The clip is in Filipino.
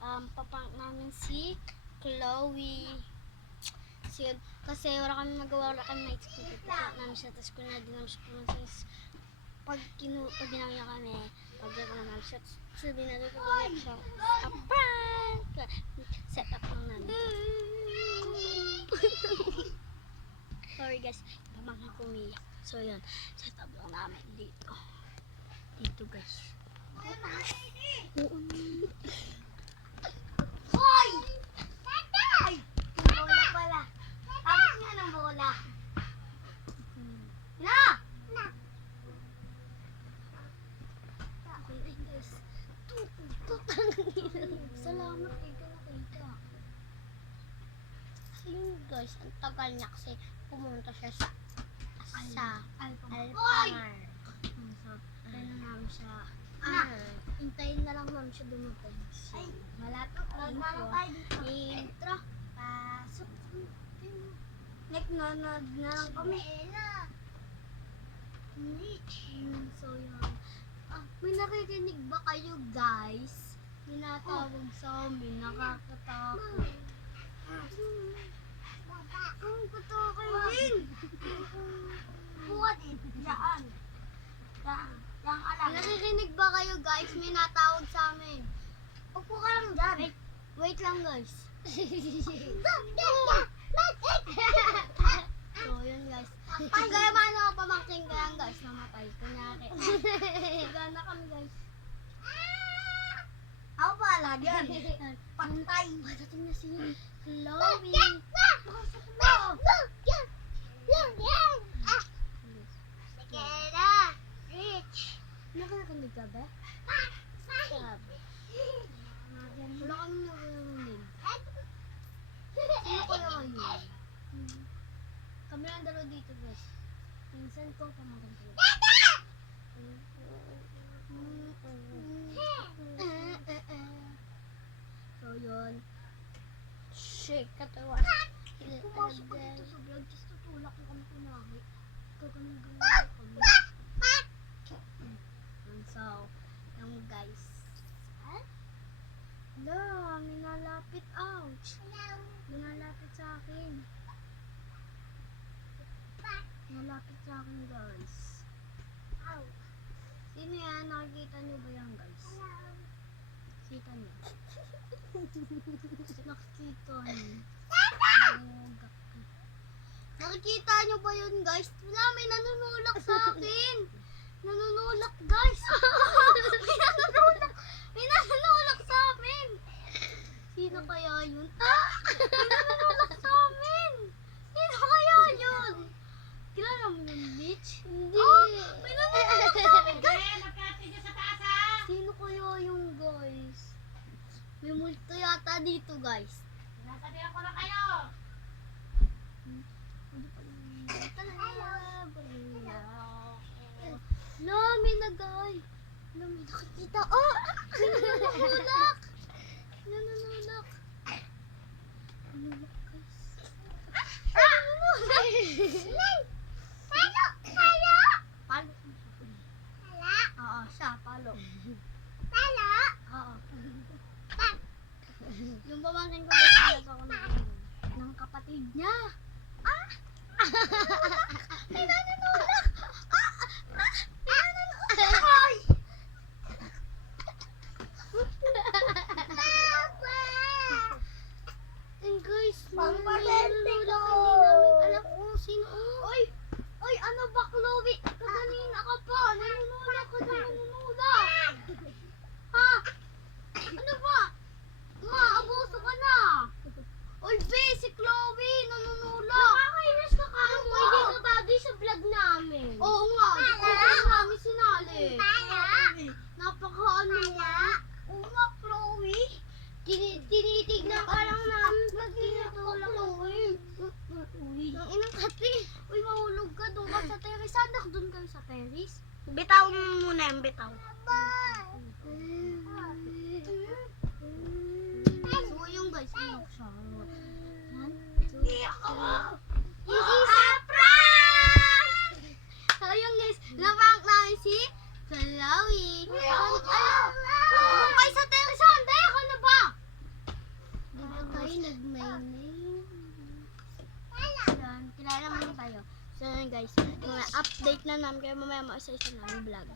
paprank namin si Chloe. Kasi wala kami magawa, wala kami night school. Paprank namin siya, tapos kung na din namin siya pumunta. Pag ginawa niya kami, pag gano'n namin siya, sabihin natin ito umiyak siya. A prank! Set up lang namin. Sorry guys, babang ako umiyak. So yun, set up lang namin dito. Dito guys. Oo. Hoy! Tatay! Bola pala. Tapos nga ng bola. Na! Okay guys. Salamat kayo nakita. Ayun guys, ang tagal niya kasi pumunta siya sa Alpamar. So, kailan namin siya, hintayin na lang namin siya dumating. Ay, Malapit Magmano tayo dito. intro. Pasok. Nagnonood na lang kami. So yun. May naririnig ba kayo guys? May natawag sa amin, nakakatakot. Ang katakay din. Buhat eh. Diyan. Diyan ka lang. Naririnig ba kayo guys? May natawag sa amin. Upo ka lang dyan. Wait lang guys. So yun guys. Pag kaya man ako pamangking kaya guys, namatay. Kunyari. Gana kami guys. Ako pala dyan. Pantay. Patating na si Chloe. Nakakanig ka ba? Sabi. Wala kami nakakanig. Sino ko naman yun? Kami lang dalawa dito guys. Minsan ko pamangkin ko. So yun. Shake katawan. Pumasok ko dito sa vlog, just tutulak ko kami kunwari. Gagawin kami. So, yung guys. Hala, may nalapit. Ouch. May nalapit sa akin. Nalapit sa akin guys. Sino yan? Nakikita nyo ba yan guys? Kita nyo? Nakikita nyo? Nakikita nyo ba yun guys? Wala, may nanunulak sa akin. Nanunulak guys. May nanunulak sa amin. Sino kaya yun? May nanunulak sa amin. Sino kaya yun? Kilala mo yung bitch? Hindi. May nanunulak sa amin guys. Sino kaya yung guys? May multo yata dito guys. Nasabihan ko na kayo. No, may nagay. No, may nakikita. Oh! May nanunulak! Nanunulak. Nanunulak guys. Nanunulak! Palo! Palo. Oo, siya, palo. Palo! Oo. Yung pamangkin ko guys, ako ng kapatid niya. May nanunulak! Ay! And guys, Pangpatente ko! hindi namin alam kung sino. Oy! Oy, ano ba, Chloe? Kaganina ka pa. Nanunulak ka na, nanunulak. Ha? Ano ba? Ma, abuso ka na. Oy, be, si Chloe, nanunulak. Nakakainis ka ka. Hindi ka bagay sa vlog namin. Oo nga. Oo namin sinali. Napaka-ano nga. Oo nga, Chloe. Tinitignan ka lang namin pag tinutulak Chloe. Ang inang kati. Uy, mahulog ka. Doon ka sa terrace. Sana doon kayo sa terrace. Bitaw mo muna yung bitaw. So, yung guys, ano siya? 1, 2, 3. So, yung guys, naprank namin si Chloe. Kung kayo sa terrace, handa ka na ba? nag-mayonnaise. Yan, kilala mo na tayo. So, yun guys, mga update na namin kayo mamaya isa-isa namin vlog.